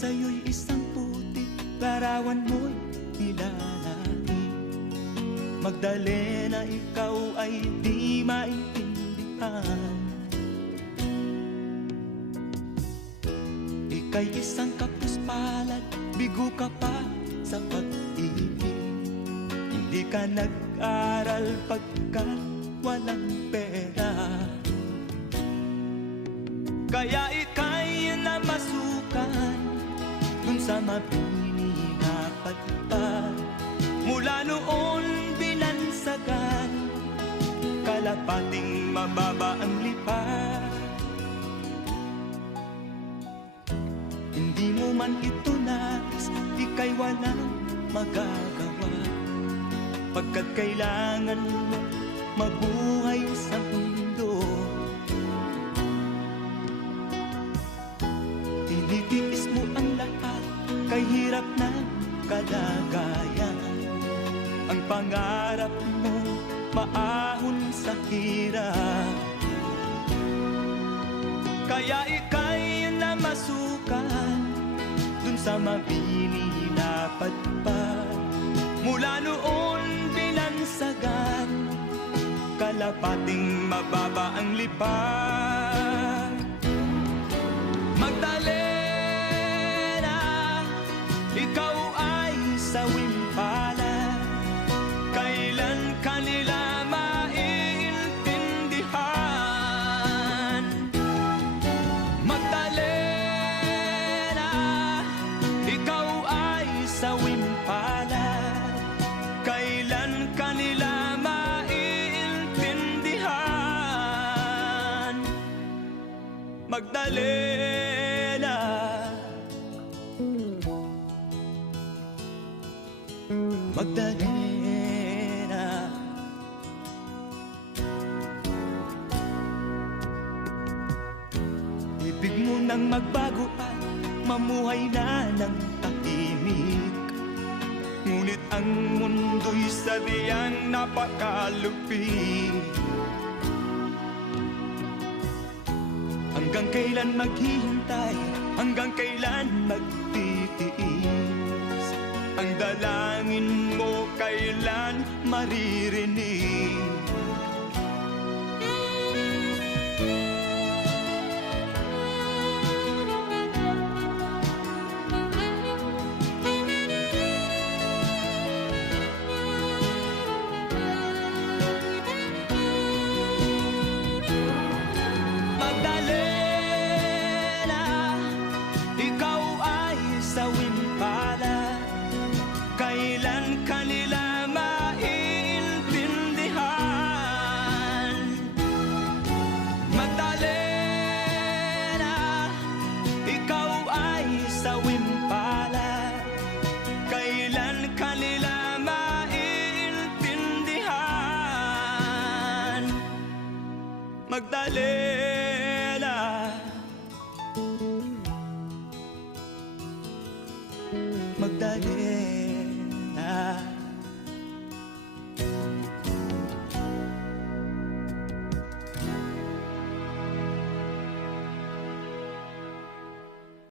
sa'yo'y isang puti, larawan mo'y nilalaki. Magdalena, ikaw ay di maintindihan. Ika'y isang kapus-palad, bigo ka pa sa pag-ibig. Hindi ka nag-aral pagkat walang pera, kaya ika'y namasukan dun sa mabini na patpad. Mula noon binansagan, kalapating mababa ang lipad. Hindi mo man ito nais, ika'y walang magagawa, pagkat kailangan mo mabuhay sa mundo. Tinitiis mo ang lahat, kay hirap na kalagayan. Ang pangarap mo maahon sa hirap, kaya ika'y namasukan dun sa mabini na patpad. Mula noon binansagan, kalapating mababa ang lipad. Magdalena, ikaw ay sawing palad, kailan kanila maiintindihan? Magdalena, ikaw ay sawing palad, kailan kanila maiintindihan? Magdalena, Magdalena. Ibig mo nang magbago at mamuhay na ng tahimik, ngunit ang mundo'y sadyang napakalupit. Hanggang kailan maghihintay, hanggang kailan magtitiis? Ang dalangin mo kailan maririnig?